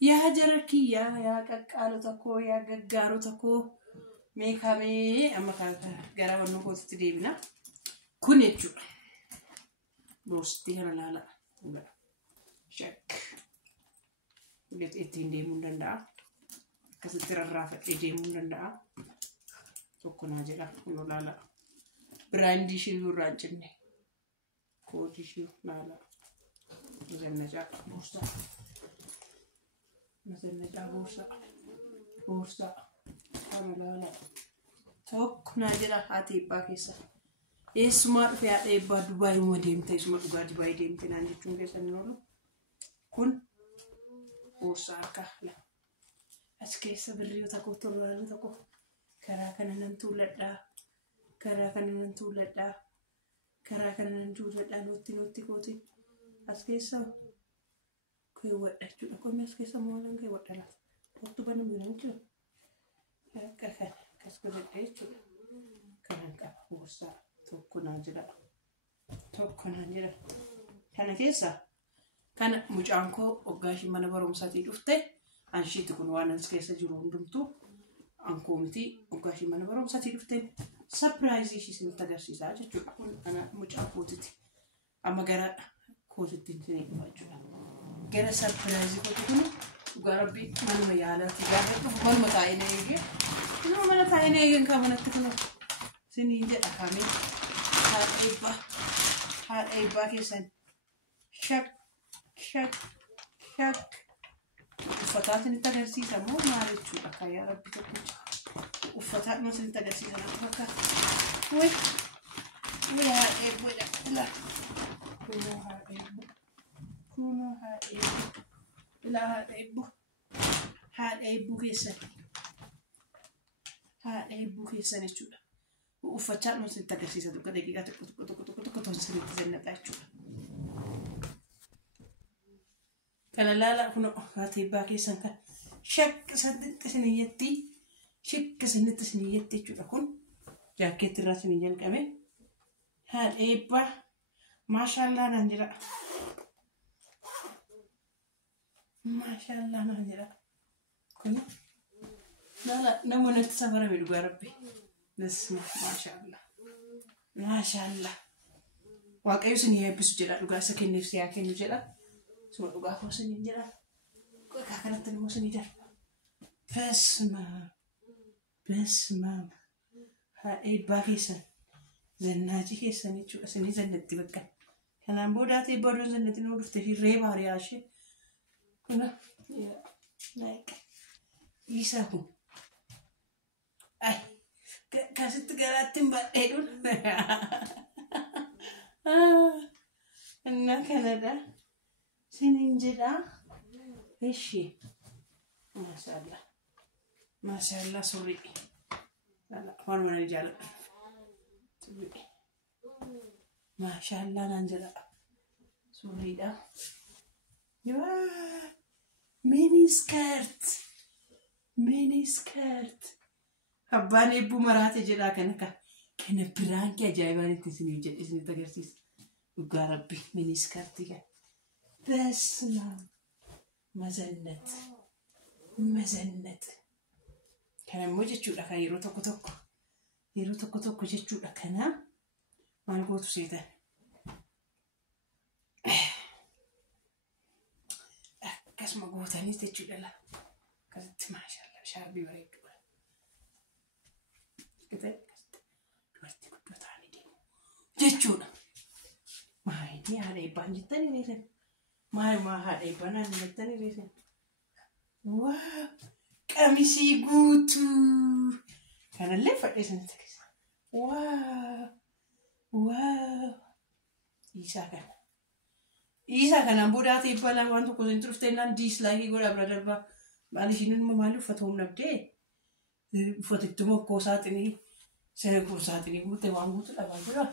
yaa jaraki yaa qaqqaalota koo yaa gaggaarota koo meekamee amma gara wannu kootti deebina kun jechuudha boostii kana laala shak ittiin deemuu danda'a akkasitti rarraafadhee deemuu danda'a tokko naa jedha kun laala biraandii ishee irraa hin cinne kootii ishee laala mazannacaa boostaa boorsaa kana tokko naa jedha haati eebbaa keessa eessumaa dhufe haadha eebbaa Dubaay uma deemte eessuma dhugaa Dubaay deemte naan jechuun keessan hin oolu kun boorsaa harkaa as keessa birriyoota koo torbaanota koo karaa kana nan tuuladhaa karaa kana nan tuuladhaa karaa kana nan tuuladhaa nootti kooti as keessa keewwadha jechuudha kun as keessa moolan keewwadha laata waktu banuu bira jechuudha akka kana akkas godhadha jechuudha kanan qaba boorsaa tokko naan jedha kana keessa kana mucaan koo hoggaashii mana barumsaatii dhufte anshiitti kun waan as keessa jiru hundumtuu ankoo miti hoggaashii mana barumsaatii dhufte sapiraayizii ishii isinitti agarsiisaa jechuudha kun ana mucaa kootiti amma gara kootitti isinii dhufa jechuudha gara sapiraayizii kooti kun dhugaa rabbii manuma yaalaatti gaafa dhufu manuma taa'ina eegee inuma mana taa'ina eegeen kamanatti kun isinii jedha kamee haadha eebbaa keessan shak uffataa isinitti agarsiisa moo maal jechuudha kan yaa rabbi tokko uffataa dhuma isinitti agarsiisa nama fakkaata way haadha eebboodha ilaa kunoo haadha eebbuu keessan jechuudha uffachaa dhuma isinitti agarsiisa tokko daqiiqaa tokko isinitti zannaxaa jechuudha kana laala kun haati eebbaa keessan kan shakka sanitti isiniyyatti jechuudha kun jaakkeetti irraa isinii jalqabe haadha eebbaa maashaallah naan jedha kun laala namoonni safarame dhugaa rabbi maashaallah waaqayyo isinii eebbisu jedha dhugaa isa kenneef siyaa kennu jedha suma dhugaa koo isiniin jedha qoqa kanatti immoo isinii darba besmaam haadha eebbaa keessan zannaajii keessan jechuudha isinii zannatti bakka kanaan boodaati eebbaa odoon zannatti nuu dhufte hirree baariyaa ishee kuna isaa kun ay kasitti garaatti hin badheedhuun inna kanadha sinin jedha ishi maashaallah sorry waan mana jaalladha maashaallah naan jedha sorryidha miniskirt abbaan eebbuu maraate jedhaa kana biraan kee ajaa'ibaan itti isinii jedhe isinitti agarsiisa dhugaa rabbi miniskirtii kan besmaam mazannat kana immoo jechuudha kan yeroo tokko jechuudha kana maal gootu seetan akkasuma gootanis jechuudha la akkasitti maashaallah shaarbii bareedduudha dubartii guddoo ta'anii deemu jechuudha maayidii haadha eebbaan jettanii reesan maa haadha eebbaan haadha jettanii reesan waa qamisii guutuu kanallee fadhee sanitti keessa waa isaa kanaan boodaati eebbalaa waan tokko isin turufteenaan diislaayikii godha bira darbaa maal ishiin ilma maali uffata humnabdee uffatitti mokkoo saaxinii seekoo saaxinii guute waan guutu dhabaa jira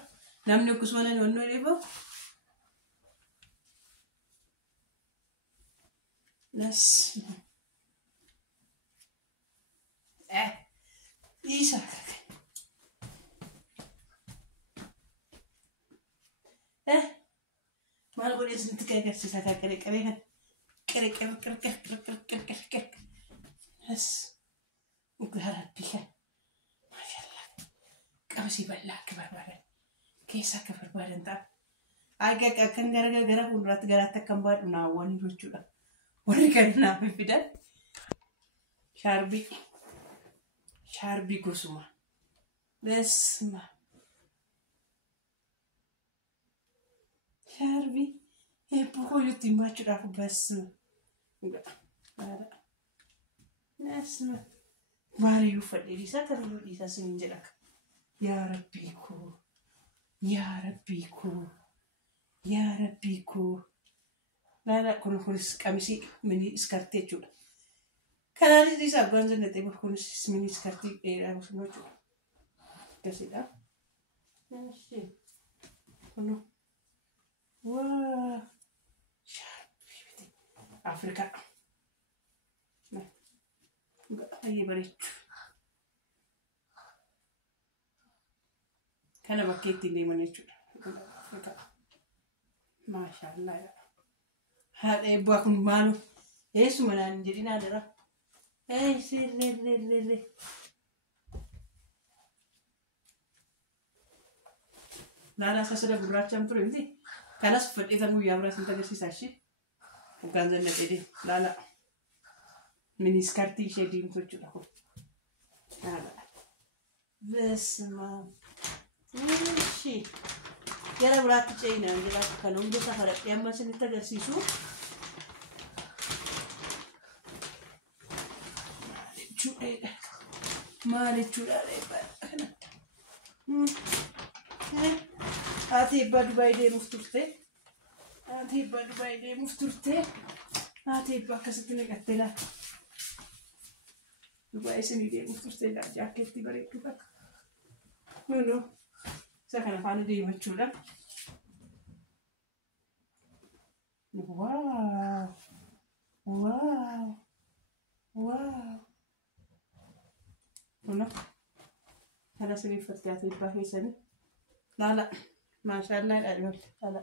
namni akkasuma nan wannoo dheebaa nas isaa maal godhee isinitti agarsiisa kan qabee kan Yes. Rabbi maashallah qabsi bal'aa akka barbaadan keessa akka barbaadan ta'a. Aga kan gara fuulduraatti garaatti akkam baadhu naawwan jechuudha. Warri kan naaf fidan shaarbii gosuma. Besma shaarbii eebbuu yuutti himachuudhaaf besma. Besma maaliyyuu fadhii isaa kan iyyuu dhiisaa siniin jedha. Yaa Rabbii koo yaa Rabbii koo yaa Rabbii koo. Laala kunis qamisii mini iskartii jechuudha. Kanaanis isaa abbaan zannatee kunis mini iskartii dheeraa gosoota jechuudha. Akkasiidha. Kunu waa shaarbii Afrikaa. Baay'ee bareechu. Kana bakkee ittiin deeman jechuudha. Maashaallah. Haadha eebbaa kun maalu eessuma naan jedhin haadhara. Sirrii. Laala sasada gurraachaan ture miti. Kanas fadhiisan guyyaa biraa sin agarsiisaa ishee. Hoggaan zannatee deemu. Laala miniskartii ishee diimtuu jechuudha kun. Laala. Besma. Ishee. Gara biraatti ce'inaan jira kan hunda safaradhee amma isinitti agarsiisu. Maal jechuudha kana. Haati eebbaa Dubaay deemuuf turte. Haati eebbaa akkasitti naqattee laata. Dubaay isinii deemuuf turte laata jaakkeetti bareedduu bakka. Kunoo. Isa kana faana deemachuudha. Wow. Kuna kana sirrii fakkaatee eebbaa keessanii. Laala maashaallah dhaadhii laala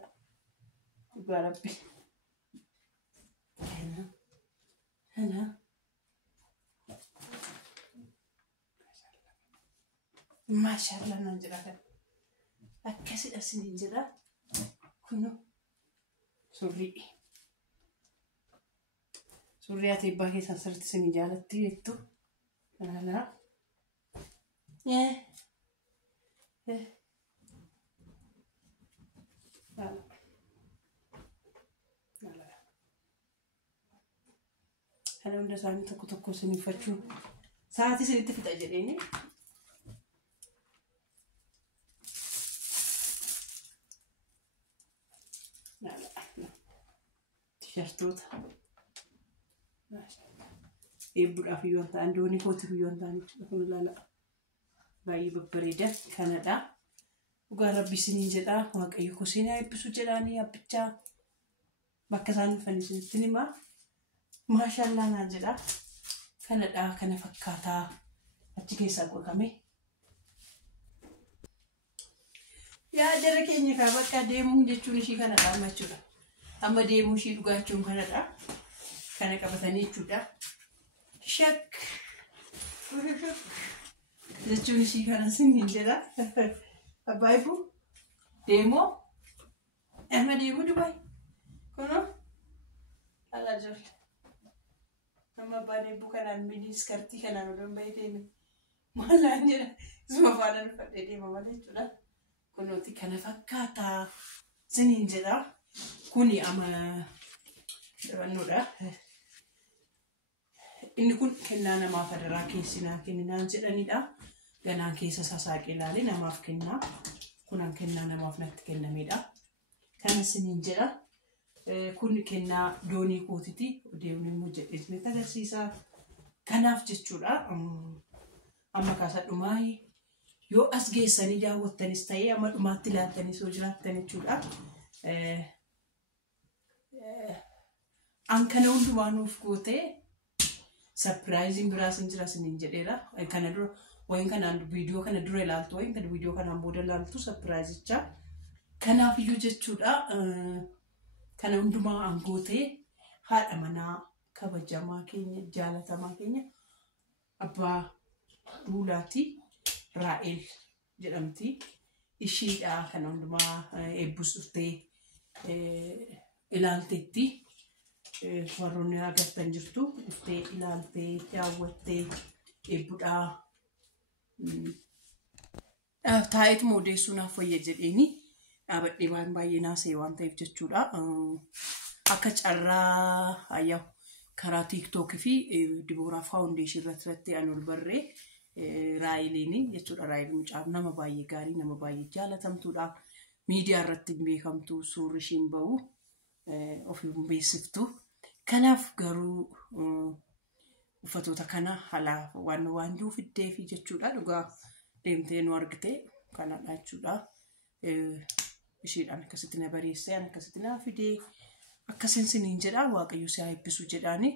dhugaa Rabbi. Kana maashaallah naan jedha kana. Akkasidha siniin jedha. Kunu surrii ati eebbaa keessaan sirriitti sinii jaalatti jettu. Laala. Kana hunda isaanii tokko siniiffachuun sa'aatii sinitti fixa jedheeni. Tishartoota eebbuudhaaf iyyuu hin ta'an doonii kootiif iyyuu hin ta'an jechuudha. Kun laala baay'ee babbareeda kanadha. Dhugaa Rabbi isiniin jedha. Waaqayyo koo isin eebbisu jedhaanii abbichaa bakka isaan dhufan isinitti himaa. Maashaallah naan jedha. Kanadha kana fakkaataa achi keessaa qotamee. Yaa jara keenya kaa bakka deemuu jechuun ishii kanadha amma jechuudha. Amma deemuu ishii dhugaachuun kanadha. Kana qabatanii jechuudha. Shak jechuun ishii kana siniin jedha. Abbaayifu deemoo amma deemuu Dubaay. Kunoo ala jirti. Amma abbaan eebbuu kanaan miniskartii kanaan odoon bahee deeme. Maalaan jedha. Isuma faana dhufadhee deema malee jechuudha. Kunooti kana fakkaataa siniin jedha. Kuni amma dabannoodha. Inni kun kennaa namaaf adaraa keessinaa kenninaan jedhanidha. Ganaan keessa sasaaqee ilaalee namaaf kennaa. Kunan kennaa namaaf natti kennamedha. Kana siniin jedha. Kun kennaa doonii kootiti. Deemni immoo jedhee isinitti agarsiisa. Kanaaf jechuudha. Amma kaasadhumaa yoo as geessanii daawwattanis ta'ee amma dhumaatti ilaaltanis yoo jiraattan jechuudha. An kana hundumaa nuuf gootee surprising biraas hin jira siniin jedheera. Kana dura wayin kanaan viidiyoo kana dura ilaaltu wayin kana viidiyoo kanaan booda ilaaltu surprisecha. Kanaaf iyyuu jechuudha. Kana hundumaa an gootee haadha manaa kabajamaa keenya jaalatamaa keenya abbaa duulaati Raa'el jedhamti. Ishiidha kan hundumaa eebbus dhuftee ilaalteetti. Warroonni agartan jirtu dhuftee ilaaltee daawwattee eebbuudhaa taa'eetu moodeessuu naaf fayya jedheeni dhaabadhee waan baay'ee naasee waan ta'eef jechuudha. Akka carraa ayyaa karaa TikTok fi Dibooraa Foundation irratti an ol barree Raa'eliini jechuudha. Raa'el mucaa nama baay'ee gaarii nama baay'ee jaalatamtuudha. Miidiyaa irratti beekamtu suurri ishiin bahu ofii beeksiftu. Kanaaf garuu uffatoota kana halaa waan duufiddee fi jechuudha. Dhugaa deemtee nu argite kanadha jechuudha. Ishiidhaan akkasitti na bareessee akkasitti na fidee akkasiin siniin jedha Waaqayyo si haa eebbisu jedhaani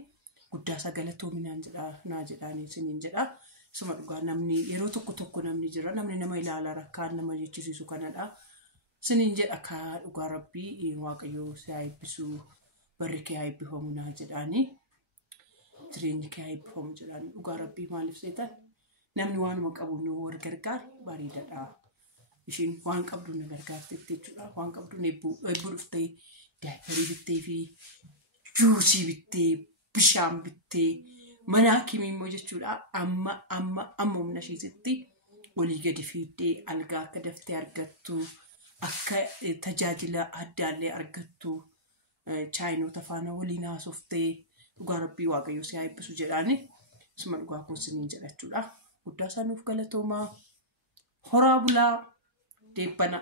guddaa sagalatoomina naa jedhaani siniin jedha. Suma dhugaa namni yeroo tokko namni jira namni nama ilaala rakkaan nama jechisiisu kanadha. Siniin jedha ka dhugaa Rabbii Waaqayyo si haa eebbisu barri kee haa eebbifamu naa jedhaani. Jireenyi kee haa eebbifamu jedhaani dhugaa Rabbii maaliif seetan namni waanuma qabu nu wal gargaar bareedadha. Ishiin waan qabdu na gargaartetti jechuudha. Waan qabdu eebbuu dhuftee daa'imarii bittee fi juusii bittee bishaan bittee mana hakimii immoo jechuudha. Amma humna isheetti olii gadi fiiddee algaa akka daftee argattu akka tajaajila addaallee argattu chaayinoota faana waliin haasoftee dhugaa Rabbii Waaqayyo si haa eebbisu jedhaani. Suma dhugaa kun siniin jedha jechuudha. Guddaa isaanuuf galatoomaa horaa bulaa deebbana.